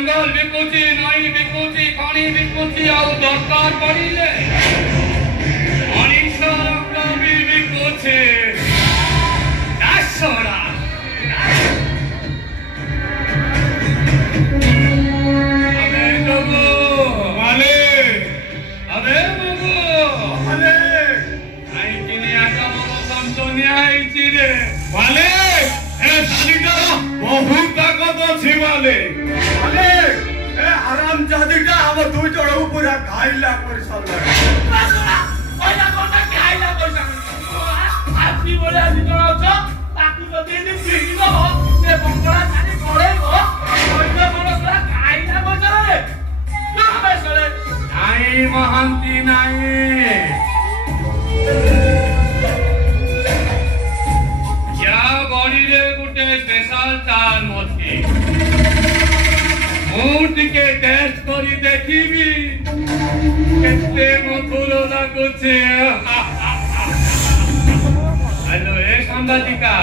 जंगल बिकुची नई बिकुची पानी बिकुची आउ दरकार पड़िले मनीष रक्त भी बिकुची दासरा अबे गबो वाले अबे गबो वाले आई किने आका मोर संतोनिया आइची रे वाले ए सालिका बहुत ताकत अछि वाले वाले ए आराम जादिका हम दुई जण पूरा घाइला कर सल्ला ओइला कोना घाइला पैसा आपनी बोले आज जण छ ताकू तो दे दे फ्री हो से बंगला खाली गळे हो ओइला बड़ सारा घाइला पैसा रे तू पैसा रे नाही महांती नाही स्पेशल चार मोती मूर्त के टेस्ट करी देखिबी केते मधुर लागुचे हेलो ए संबादिका